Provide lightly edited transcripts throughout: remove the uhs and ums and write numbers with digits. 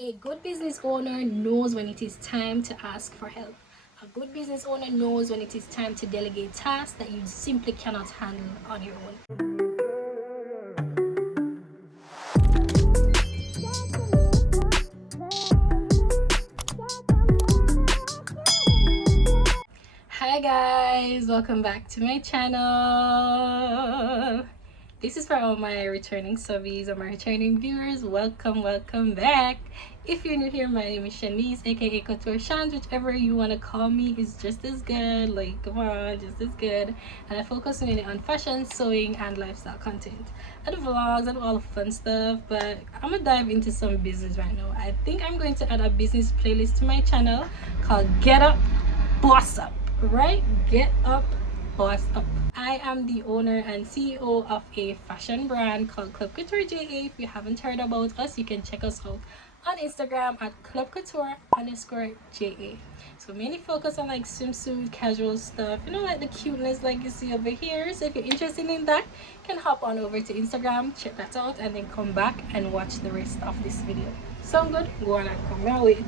A good business owner knows when it is time to ask for help. A good business owner knows when it is time to delegate tasks that you simply cannot handle on your own. Hi guys, welcome back to my channel. This is for all my returning subbies or my returning viewers. Welcome back. If you're new here, my name is Shanz, aka Couture, Shanz, whichever you want to call me is just as good. Like, come on, just as good. And I focus mainly on fashion, sewing, and lifestyle content. I do vlogs, I do all the fun stuff, but I'm gonna dive into some business right now. I think I'm going to add a business playlist to my channel called Get Up, Boss Up. Right? Get Up, Boss Up. I am the owner and CEO of a fashion brand called Club Couture JA. If you haven't heard about us, you can check us out on Instagram at clubcouture_JA. So mainly focus on like swimsuit, casual stuff, you know, like the cuteness like you see over here. So if you're interested in that, you can hop on over to Instagram, check that out, and then come back and watch the rest of this video. Sound good? Go on and come now with.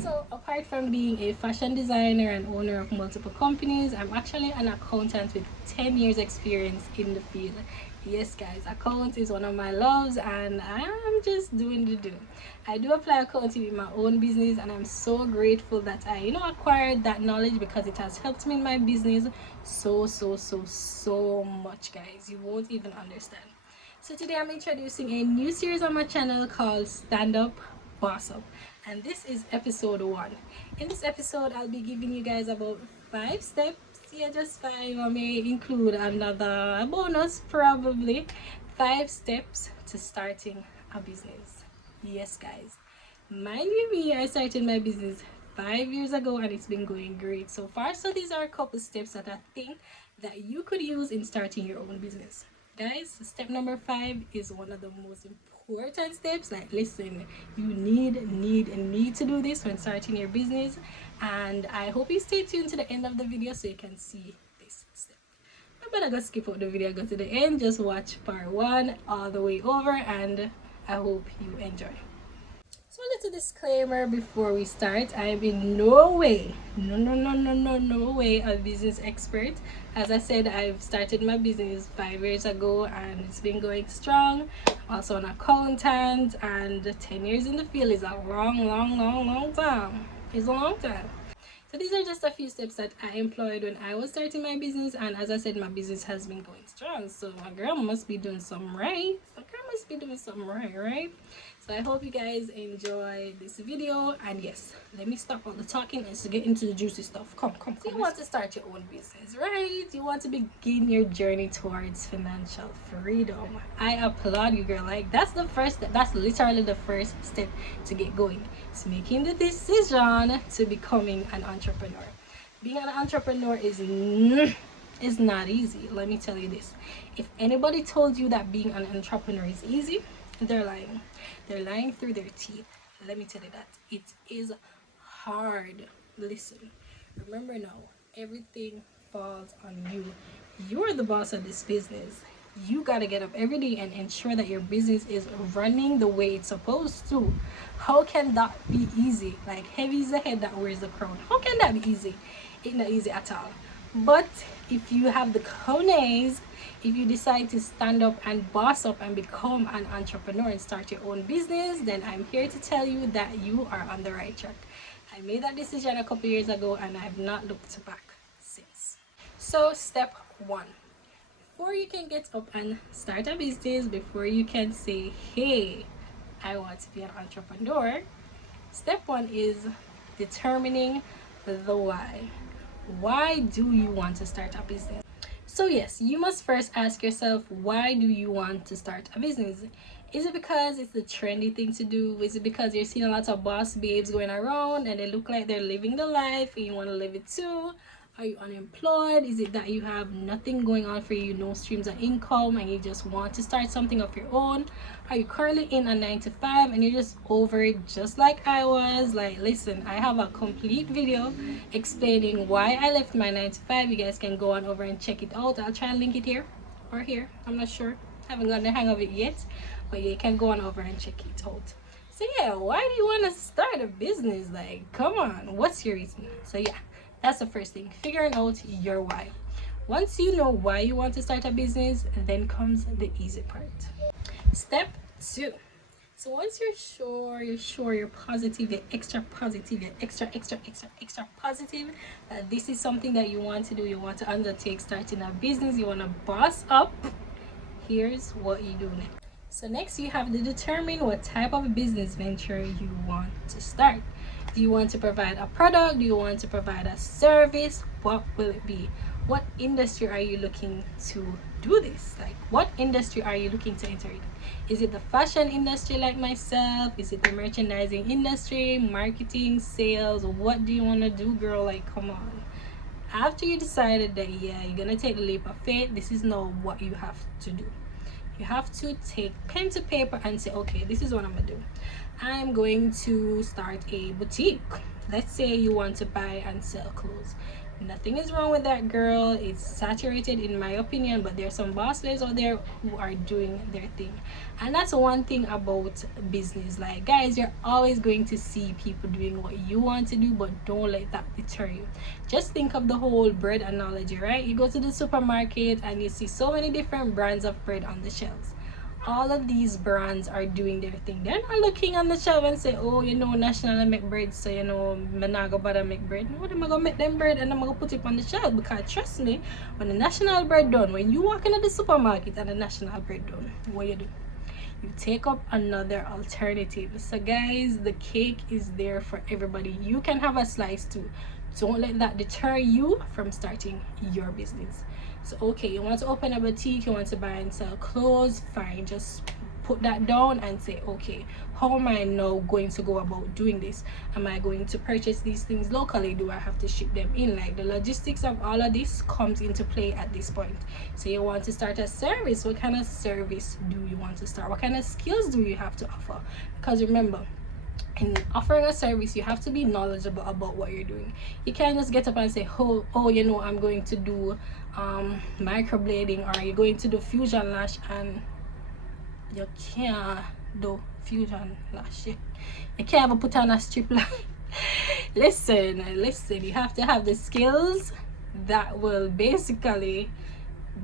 So apart from being a fashion designer and owner of multiple companies, I'm actually an accountant with 10 years experience in the field. Yes guys, accounts is one of my loves and I'm just doing the do. I do apply accounting in my own business and I'm so grateful that I acquired that knowledge because it has helped me in my business so much, guys. You won't even understand. So today I'm introducing a new series on my channel called Stand Up, Boss Up, and this is episode 1. In this episode I'll be giving you guys about 5 steps, yeah, just 5. I may include another bonus, probably 5 steps to starting a business. Yes guys, mind you, me, I started my business 5 years ago and it's been going great so far. So these are a couple steps that I think that you could use in starting your own business. Guys, step number 5 is one of the most important steps. Like, listen, you need to do this when starting your business, and I hope you stay tuned to the end of the video so you can see this step. I better go skip out the video, go to the end, just watch part 1 all the way over, and I hope you enjoy. So a little disclaimer before we start. I am in no way, no way a business expert. As I said, I've started my business 5 years ago and it's been going strong. I'm also an accountant, and 10 years in the field is a long time. It's a long time. So these are just a few steps that I employed when I was starting my business, and as I said, my business has been going strong. So my girl must be doing something right. Right? So I hope you guys enjoy this video, and yes, let me stop all the talking and to get into the juicy stuff. Come. So you want to start your own business, right? You want to begin your journey towards financial freedom. I applaud you, girl. Like, that's the first step. That's literally the first step to get going. It's making the decision to becoming an entrepreneur. Being an entrepreneur is not easy. Let me tell you this. If anybody told you that being an entrepreneur is easy, they're lying. They're lying through their teeth. Let me tell you that it is hard. Listen, remember now, everything falls on you. You're the boss of this business. You gotta get up every day and ensure that your business is running the way it's supposed to. How can that be easy? Like, heavy is the head that wears the crown. How can that be easy? It's not easy at all. But if you have the cojones, if you decide to stand up and boss up and become an entrepreneur and start your own business, then I'm here to tell you that you are on the right track. I made that decision a couple years ago and I have not looked back since. So step 1. Before you can get up and start a business, before you can say, hey, I want to be an entrepreneur, step 1 is determining the why. Why do you want to start a business? So yes, you must first ask yourself, why do you want to start a business? Is it because it's the trendy thing to do? Is it because you're seeing a lot of boss babes going around and they look like they're living the life and you want to live it too? Are you unemployed? Is it that you have nothing going on for you, no streams of income, and you just want to start something of your own? Are you currently in a 9-to-5 and you're just over it, just like I was? Like, listen, I have a complete video explaining why I left my 9-to-5. You guys can go on over and check it out. I'll try and link it here or here. I'm not sure. I haven't gotten the hang of it yet, but you can go on over and check it out. So yeah, why do you want to start a business? Like, come on, what's your reason? So yeah, that's the first thing, figuring out your why. Once you know why you want to start a business, then comes the easy part. Step 2. So once you're positive, you're extra positive, you're extra positive that this is something that you want to do, you want to undertake, starting a business, you want to boss up, here's what you do next. So next you have to determine what type of business venture you want to start. Do you want to provide a product? Do you want to provide a service? What will it be? What industry are you looking to do this? Like, what industry are you looking to enter in? Is it the fashion industry like myself? Is it the merchandising industry, marketing, sales? What do you want to do, girl? Like, come on. After you decided that, yeah, you're gonna take the leap of faith, this is not what you have to do. You have to take pen to paper and say, okay, this is what I'm gonna do. I'm going to start a boutique. Let's say you want to buy and sell clothes. Nothing is wrong with that, girl. It's saturated in my opinion, but there's some boss babes out there who are doing their thing. And that's one thing about business. Like, guys, you're always going to see people doing what you want to do, but don't let that deter you. Just think of the whole bread analogy, right? You go to the supermarket and you see so many different brands of bread on the shelves. All of these brands are doing their thing. They're not looking on the shelf and say, oh, you know, National make bread, so you know, me not go bother make bread. No, they're gonna make them bread and I'm gonna put it on the shelf, because trust me, when the National bread done, when you walk into the supermarket and the National bread done, what you do? You take up another alternative. So guys, the cake is there for everybody. You can have a slice too. Don't let that deter you from starting your business. So okay, you want to open a boutique, you want to buy and sell clothes, fine. Just put that down and say, okay, how am I now going to go about doing this? Am I going to purchase these things locally? Do I have to ship them in? Like, the logistics of all of this comes into play at this point. So you want to start a service. What kind of service do you want to start? What kind of skills do you have to offer? Because remember, in offering a service, you have to be knowledgeable about what you're doing. You can't just get up and say, oh, you know, I'm going to do microblading, or you're going to do fusion lash, and you can't do fusion lash. You can't even put on a strip line. listen, you have to have the skills that will basically,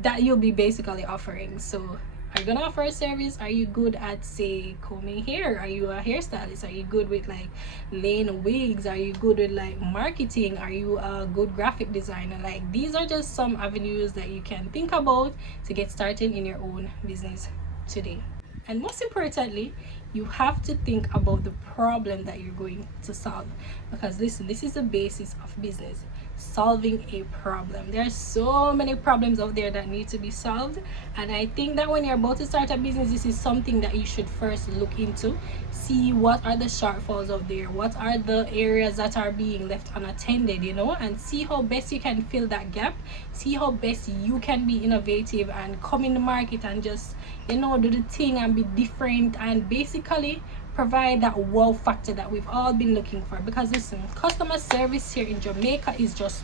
that you'll be basically offering. So are you gonna offer a service? Are you good at, say, combing hair? Are you a hairstylist? Are you good with like laying wigs? Are you good with like marketing? Are you a good graphic designer? Like, these are just some avenues that you can think about to get started in your own business today. And most importantly, you have to think about the problem that you're going to solve, because listen, this is the basis of business. Solving a problem. There are so many problems out there that need to be solved, and I think that when you're about to start a business, this is something that you should first look into. See what are the shortfalls out there, what are the areas that are being left unattended, you know, and see how best you can fill that gap. See how best you can be innovative and come in the market and just, you know, do the thing and be different, and basically provide that wow factor that we've all been looking for. Because listen, customer service here in Jamaica is just,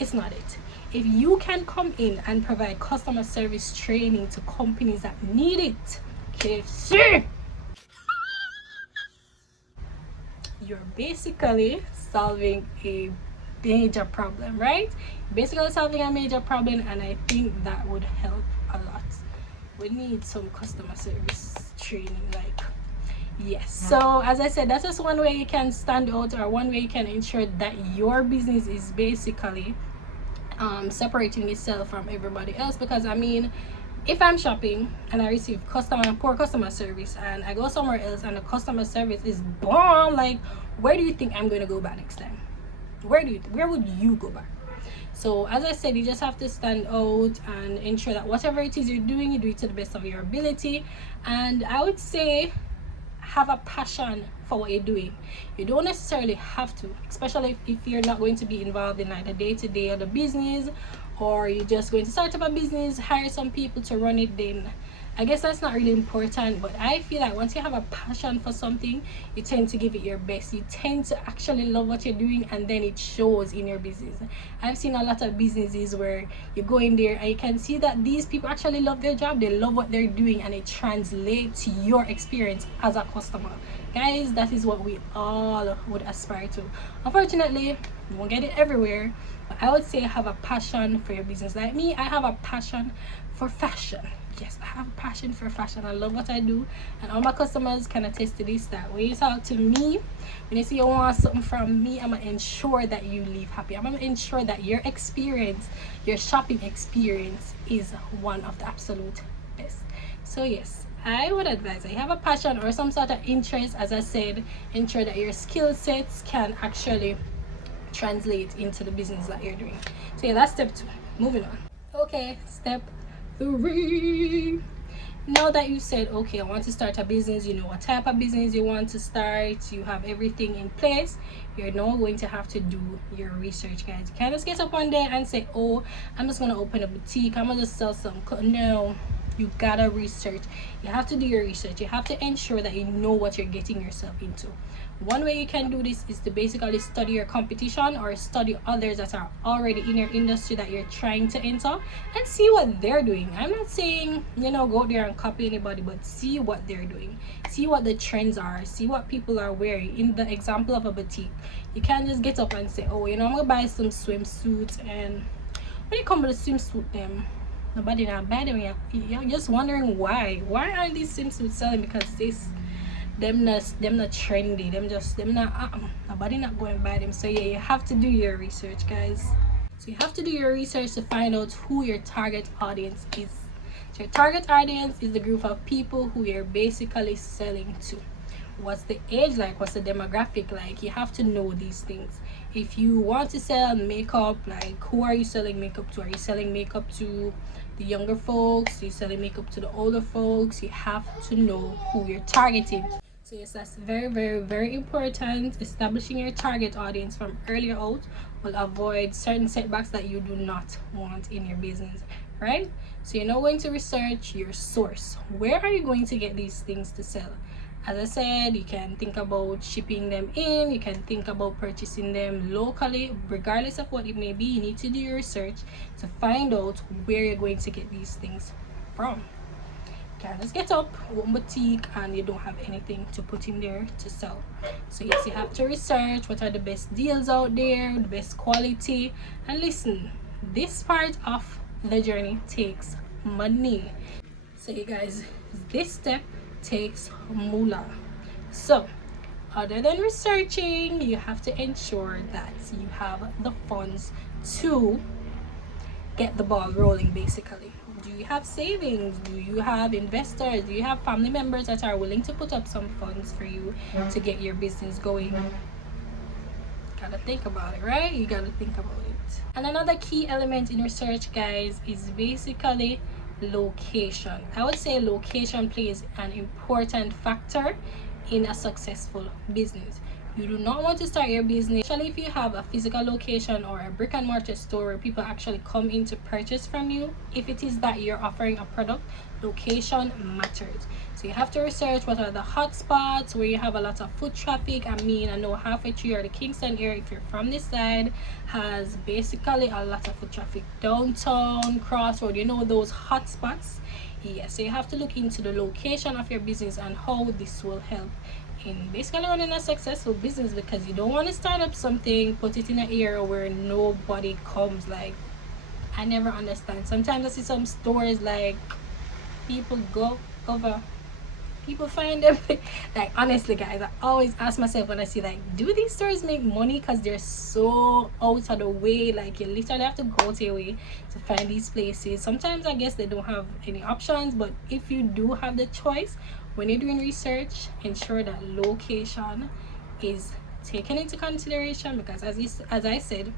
it's not it. If you can come in and provide customer service training to companies that need it, KFC, you're basically solving a major problem, right? Basically solving a major problem, and I think that would help a lot. We need some customer service training, like, yes. So as I said, that's just one way you can stand out, or one way you can ensure that your business is basically separating itself from everybody else. Because I mean, if I'm shopping and I receive poor customer service, and I go somewhere else and the customer service is bomb, like, where do you think I'm going to go back next time? Where would you go back? So as I said, you just have to stand out and ensure that whatever it is you're doing, you do it to the best of your ability. And I would say, have a passion for what you're doing. You don't necessarily have to, especially if you're not going to be involved in like the day-to-day of the business, or you're just going to start up a business, hire some people to run it. Then I guess that's not really important, but I feel like once you have a passion for something, you tend to give it your best. You tend to actually love what you're doing, and then it shows in your business. I've seen a lot of businesses where you go in there and you can see that these people actually love their job, they love what they're doing, and it translates to your experience as a customer. Guys, that is what we all would aspire to. Unfortunately, you won't get it everywhere, but I would say have a passion for your business. Like me, I have a passion for fashion. Yes, I have a passion for fashion. I love what I do, and all my customers can attest to this, that when you talk to me, when you say you want something from me, I'm gonna ensure that you leave happy. I'm gonna ensure that your experience, your shopping experience, is one of the absolute best. So yes, I would advise that you have a passion or some sort of interest. As I said, ensure that your skill sets can actually translate into the business that you're doing. So yeah, that's step 2. Moving on. Okay, step 3. Now that you said, okay, I want to start a business, you know what type of business you want to start, you have everything in place, you're now going to have to do your research, guys. You can't just get up one day and say, oh, I'm just gonna open a boutique, I'm gonna just sell some. No, you gotta research. You have to do your research. You have to ensure that you know what you're getting yourself into. One way you can do this is to basically study your competition or study others that are already in your industry that you're trying to enter, and see what they're doing. I'm not saying, you know, go there and copy anybody, but see what they're doing, see what the trends are, see what people are wearing. In the example of a boutique, you can't just get up and say, oh, you know, I'm gonna buy some swimsuits, and when you come to the swimsuit, them nobody not buy them. You're just wondering why aren't these swimsuits selling? Because them not trendy, them not nobody not going to buy them. So yeah, you have to do your research, guys. So you have to do your research to find out who your target audience is. So your target audience is the group of people who you're basically selling to. What's the age like? What's the demographic like? You have to know these things. If you want to sell makeup, like, who are you selling makeup to? Are you selling makeup to the younger folks? Are you selling makeup to the older folks? You have to know who you're targeting. So yes, that's very, very, very important. Establishing your target audience from earlier out will avoid certain setbacks that you do not want in your business, right? So you're now going to research your source. Where are you going to get these things to sell? As I said, you can think about shipping them in, you can think about purchasing them locally. Regardless of what it may be, you need to do your research to find out where you're going to get these things from. You can't just get up, open a boutique, and you don't have anything to put in there to sell. So yes, you have to research what are the best deals out there, the best quality. And listen, this part of the journey takes money. So you guys, this step takes moolah. So other than researching, you have to ensure that you have the funds to get the ball rolling. Basically, do you have savings? Do you have investors? Do you have family members that are willing to put up some funds for you to get your business going? Gotta think about it, right? You gotta think about it. And another key element in research, guys, is basically location. I would say location plays an important factor in a successful business. You do not want to start your business, especially if you have a physical location or a brick and mortar store where people actually come in to purchase from you. If it is that you're offering a product, location matters. So you have to research what are the hot spots where you have a lot of foot traffic. I know halfway through or the Kingston area, if you're from this side, has basically a lot of foot traffic. Downtown, Crossroad, you know, those hot spots. Yes, so you have to look into the location of your business and how this will help in basically running a successful business, because you don't want to start up something, put it in an area where nobody comes. Like, I never understand. Sometimes I see some stores, like, people go over, people find them. Like, honestly, guys, I always ask myself when I see, like, do these stores make money? Because they're so out of the way. Like, you literally have to go to your way to find these places. Sometimes I guess they don't have any options, but if you do have the choice, when you're doing research, ensure that location is taken into consideration, because as I said,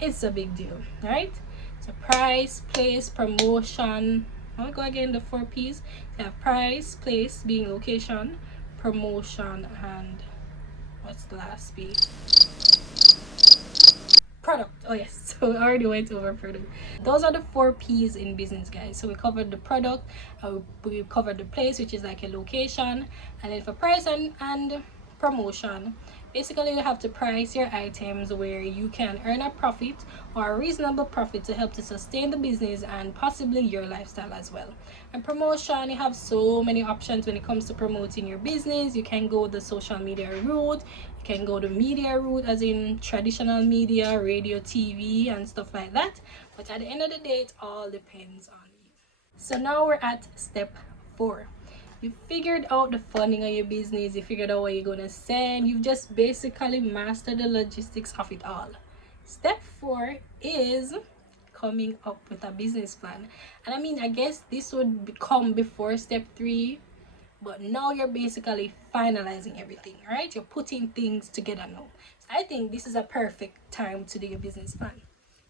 it's a big deal, right? So price, place, promotion. I'll go again, the 4 P's. You have price, place being location, promotion, and what's the last P? product. Oh yes, so we already went over product. Those are the 4 P's in business, guys. So we covered the product, we covered the place, which is like a location, and then for price and promotion, basically you have to price your items where you can earn a profit or a reasonable profit to help to sustain the business and possibly your lifestyle as well. And promotion, you have so many options when it comes to promoting your business. You can go the social media route, you can go the media route, as in traditional media, radio, TV and stuff like that, but at the end of the day it all depends on you. So now we're at step 4. You figured out the funding of your business, you figured out what you're gonna send, you've just basically mastered the logistics of it all. Step 4 is coming up with a business plan. And I mean, I guess this would come before step 3, but now you're basically finalizing everything, right? You're putting things together now. So I think this is a perfect time to do your business plan.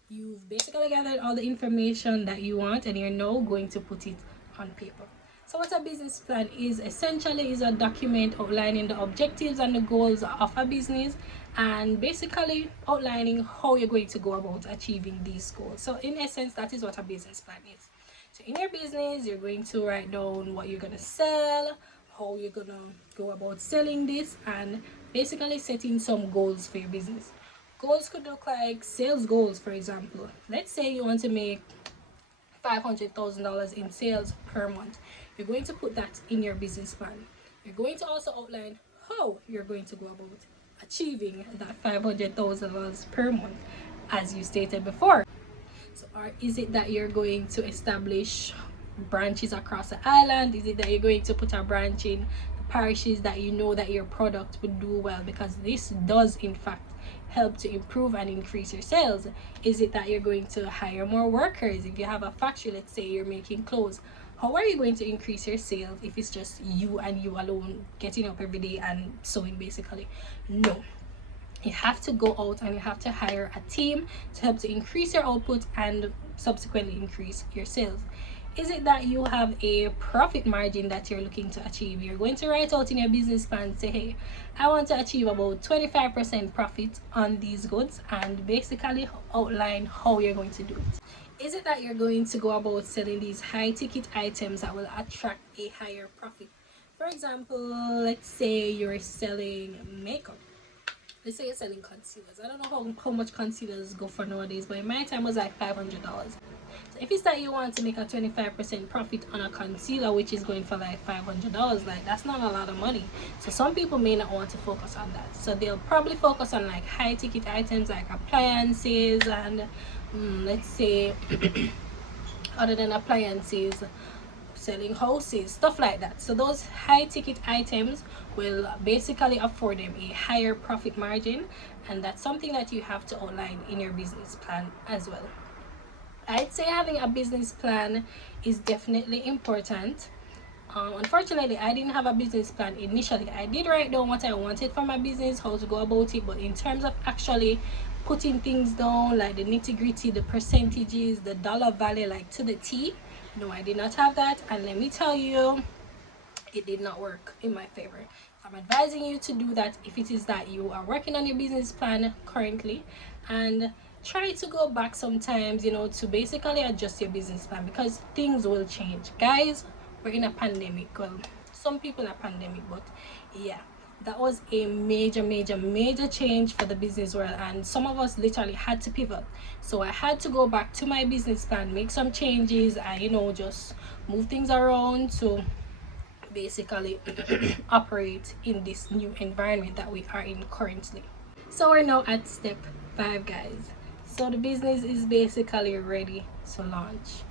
You've basically gathered all the information that you want and you're now going to put it on paper. So what a business plan is essentially is a document outlining the objectives and the goals of a business and basically outlining how you're going to go about achieving these goals. So in essence, that is what a business plan is. So in your business, you're going to write down what you're going to sell, how you're going to go about selling this, and basically setting some goals for your business. Goals could look like sales goals, for example. Let's say you want to make $500,000 in sales per month. You're going to put that in your business plan. You're going to also outline how you're going to go about achieving that $500,000 per month, as you stated before. So, or is it that you're going to establish branches across the island? Is it that you're going to put a branch in the parishes that you know that your product would do well, because this does in fact help to improve and increase your sales? Is it that you're going to hire more workers? If you have a factory, let's say you're making clothes, how are you going to increase your sales if it's just you and you alone getting up every day and sewing basically? No, you have to go out and you have to hire a team to help to increase your output and subsequently increase your sales. Is it that you have a profit margin that you're looking to achieve? You're going to write out in your business plan, say, hey, I want to achieve about 25% profit on these goods, and basically outline how you're going to do it. Is it that you're going to go about selling these high ticket items that will attract a higher profit? For example, let's say you're selling makeup. Let's say you're selling concealers. I don't know how much concealers go for nowadays, but in my time it was like $500. So if it's that you want to make a 25% profit on a concealer, which is going for like $500, like that's not a lot of money. So some people may not want to focus on that. So they'll probably focus on like high ticket items like appliances and let's say other than appliances, selling houses, stuff like that. So those high ticket items will basically afford them a higher profit margin, and that's something that you have to outline in your business plan as well. I'd say having a business plan is definitely important. Unfortunately, I didn't have a business plan initially. I did write down what I wanted for my business, how to go about it, but in terms of actually putting things down, like the nitty-gritty, the percentages, the dollar value, like to the T, no, I did not have that. And let me tell you, it did not work in my favor. I'm advising you to do that if it is that you are working on your business plan currently, and try to go back sometimes, you know, to basically adjust your business plan, because things will change, guys. We're in a pandemic. Well, some people are pandemic, but yeah, that was a major change for the business world, and some of us literally had to pivot. So I had to go back to my business plan, make some changes, and you know, just move things around to basically operate in this new environment that we are in currently. So we're now at step 5, guys. So the business is basically ready to launch.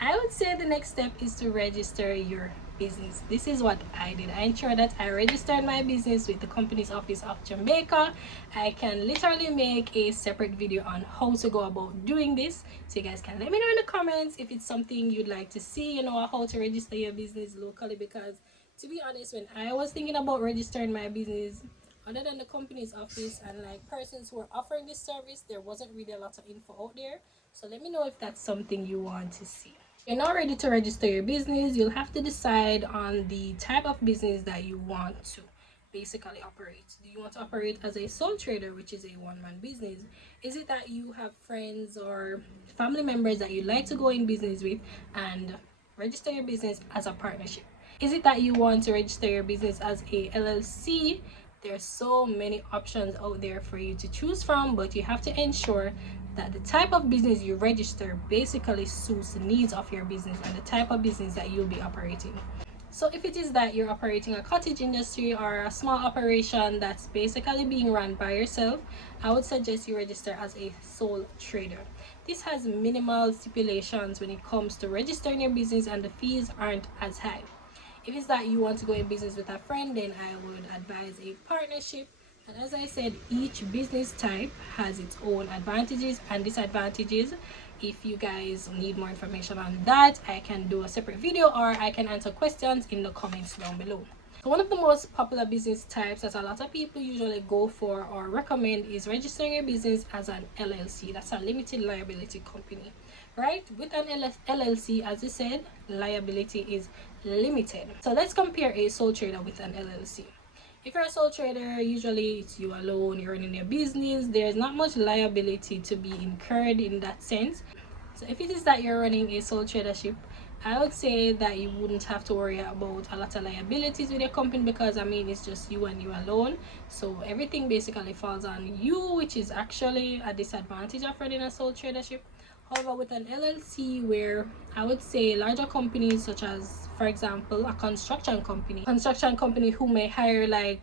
I would say the next step is to register your business. This is what I did. I ensured that I registered my business with the Companies Office of Jamaica. I can literally make a separate video on how to go about doing this, so you guys can let me know in the comments if it's something you'd like to see, you know, how to register your business locally. Because to be honest, when I was thinking about registering my business, other than the Companies Office and like persons who are offering this service, there wasn't really a lot of info out there. So let me know if that's something you want to see. You're not ready to register your business, you'll have to decide on the type of business that you want to basically operate? Do you want to operate as a sole trader, which is a one-man business? Is it that you have friends or family members that you like to go in business with and register your business as a partnership? Is it that you want to register your business as a LLC? There's so many options out there for you to choose from, but you have to ensure that the type of business you register basically suits the needs of your business and the type of business that you'll be operating. So if it is that you're operating a cottage industry or a small operation that's basically being run by yourself, I would suggest you register as a sole trader. This has minimal stipulations when it comes to registering your business, and the fees aren't as high. If it's that you want to go in business with a friend, then I would advise a partnership. And as I said, each business type has its own advantages and disadvantages. If you guys need more information on that, I can do a separate video, or I can answer questions in the comments down below. So one of the most popular business types that a lot of people usually go for or recommend is registering your business as an LLC. That's a limited liability company, right? With an LLC, as I said, liability is limited. So let's compare a sole trader with an LLC. If you're a sole trader, usually it's you alone, you're running your business. There's not much liability to be incurred in that sense. So if it is that you're running a sole tradership, I would say that you wouldn't have to worry about a lot of liabilities with your company, because I mean, it's just you and you alone. So everything basically falls on you, which is actually a disadvantage of running a sole tradership. However, with an LLC, where I would say larger companies such as, for example, a construction company who may hire like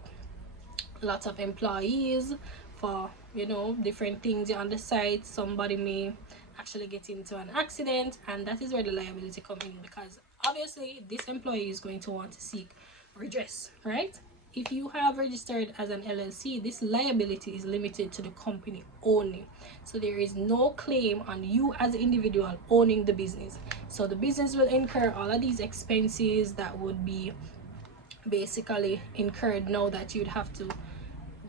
lots of employees for, you know, different things on the site, somebody may actually get into an accident, and that is where the liability comes in, because obviously this employee is going to want to seek redress, right? If you have registered as an LLC, this liability is limited to the company only. So there is no claim on you as an individual owning the business. So the business will incur all of these expenses that would be basically incurred now that you'd have to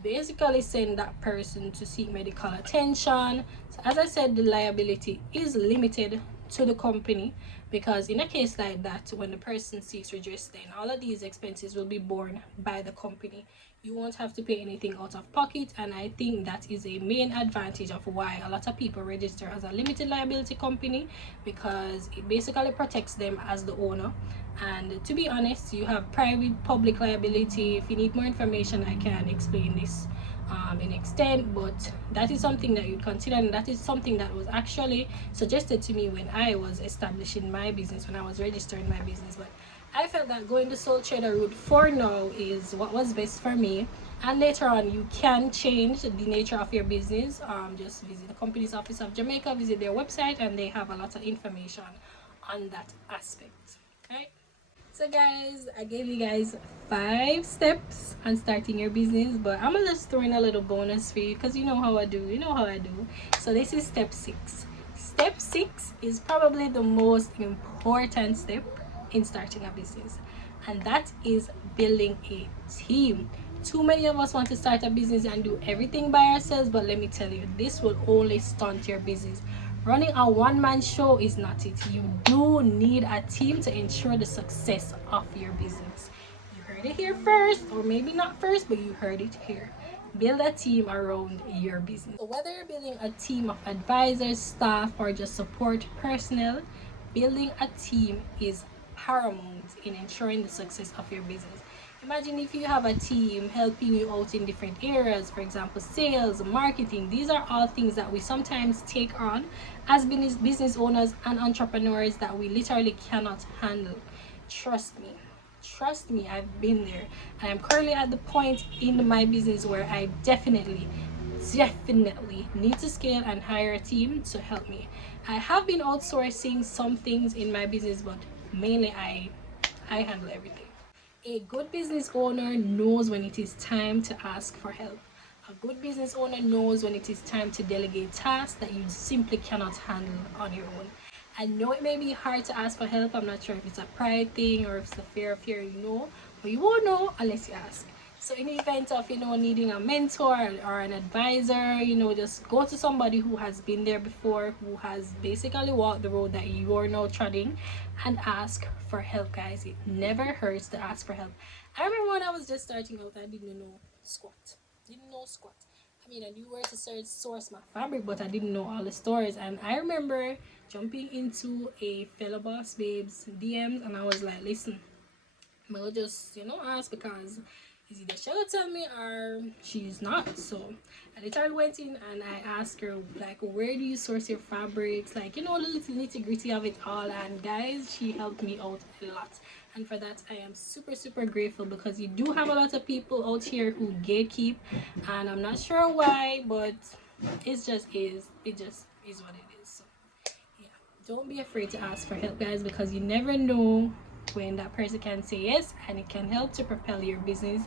basically send that person to seek medical attention. So as I said, the liability is limited to the company, because in a case like that, when the person seeks redress, then all of these expenses will be borne by the company. You won't have to pay anything out of pocket, and I think that is a main advantage of why a lot of people register as a limited liability company, because it basically protects them as the owner. And to be honest, you have private public liability. If you need more information, I can explain this in extent, but that is something that you consider, and that is something that was actually suggested to me when I was establishing my business, when I was registering my business. But I felt that going the sole trader route for now is what was best for me, and later on you can change the nature of your business. Just visit the company's office of Jamaica, visit their website, and they have a lot of information on that aspect. Right? So guys, I gave you guys 5 steps on starting your business, but I'm gonna just throw in a little bonus for you, because you know how I do. So this is step 6. Step 6 is probably the most important step in starting a business, and that is building a team. Too many of us want to start a business and do everything by ourselves, but let me tell you, this will only stunt your business. Running a one-man show is not it. You do need a team to ensure the success of your business. You heard it here first, or maybe not first, but you heard it here. Build a team around your business. So whether you're building a team of advisors, staff, or just support personnel, building a team is paramount in ensuring the success of your business. Imagine if you have a team helping you out in different areas, for example, sales, marketing. These are all things that we sometimes take on as business owners and entrepreneurs that we literally cannot handle. Trust me, I've been there, and I'm currently at the point in my business where I definitely need to scale and hire a team to help me. I have been outsourcing some things in my business, but mainly I handle everything. A good business owner knows when it is time to ask for help. A good business owner knows when it is time to delegate tasks that you simply cannot handle on your own. I know it may be hard to ask for help. I'm not sure if it's a pride thing or if it's a fear of hearing no, but you won't know unless you ask. So in the event of, needing a mentor or an advisor, just go to somebody who has been there before, who has basically walked the road that you are now treading, and ask for help, guys. It never hurts to ask for help. I remember when I was just starting out, I didn't know squat. Didn't know squat. I mean, I knew where to source my fabric, but I didn't know all the stores. And I remember jumping into a fellow boss babes DMs, and I was like, listen, I'll just, ask, because is either she'll tell me or she's not. So I literally went in and I asked her, like, where do you source your fabrics? Like, the little nitty gritty of it all. And guys, she helped me out a lot. And for that, I am super, super grateful, because you do have a lot of people out here who gatekeep. And I'm not sure why, but it just is what it is. So yeah, don't be afraid to ask for help, guys, because you never know when that person can say yes, and it can help to propel your business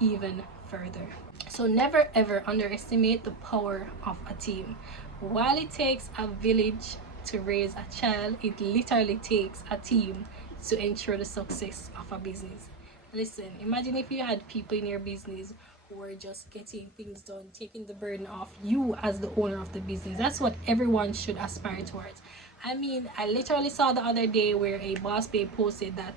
even further. So never ever underestimate the power of a team. While it takes a village to raise a child, it literally takes a team to ensure the success of a business. Listen, imagine if you had people in your business who were just getting things done, taking the burden off you as the owner of the business. That's what everyone should aspire towards. I mean, I literally saw the other day where a boss babe posted that,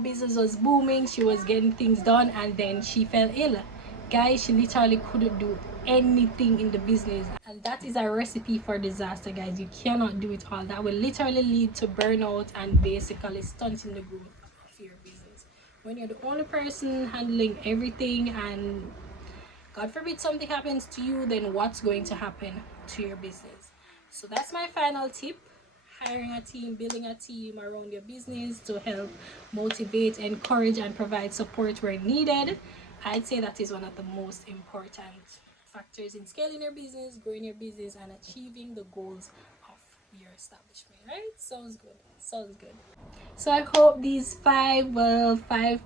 business was booming, she was getting things done, and then she fell ill. Guys, she literally couldn't do anything in the business, and that is a recipe for disaster, guys. You cannot do it all. That will literally lead to burnout and basically stunting the growth of your business. When you're the only person handling everything, and God forbid something happens to you, then what's going to happen to your business? So that's my final tip. Hiring a team, building a team around your business to help motivate, encourage, and provide support where needed. I'd say that is one of the most important factors in scaling your business, growing your business, and achieving the goals of your establishment. Right? Sounds good. So I hope these 5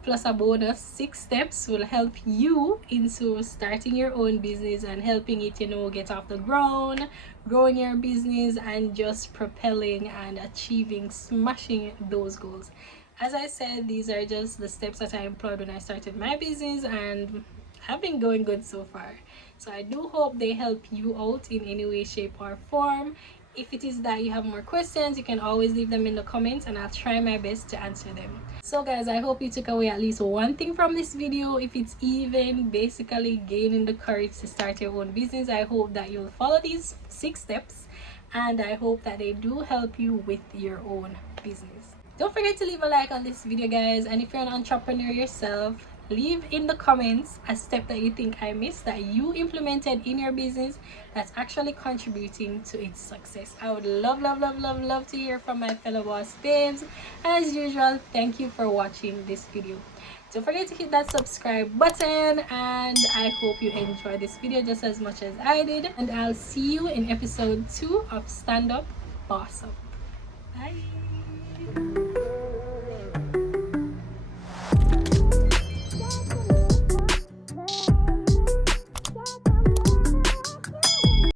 plus a bonus 6 steps will help you into starting your own business and helping it, get off the ground, growing your business, and just propelling and achieving, smashing those goals. As I said, these are just the steps that I employed when I started my business, and have been going good so far. So I do hope they help you out in any way, shape, or form. If it is that you have more questions, you can always leave them in the comments, and I'll try my best to answer them. So guys, I hope you took away at least one thing from this video. If it's even basically gaining the courage to start your own business, I hope that you'll follow these 6 steps, and I hope that they do help you with your own business. Don't forget to leave a like on this video, guys, and if you're an entrepreneur yourself, leave in the comments a step that you think I missed, that you implemented in your business, that's actually contributing to its success. I would love to hear from my fellow boss babes. As usual, thank you for watching this video. Don't forget to hit that subscribe button, and I hope you enjoyed this video just as much as I did, and I'll see you in episode 2 of Stand Up Boss Up. Bye.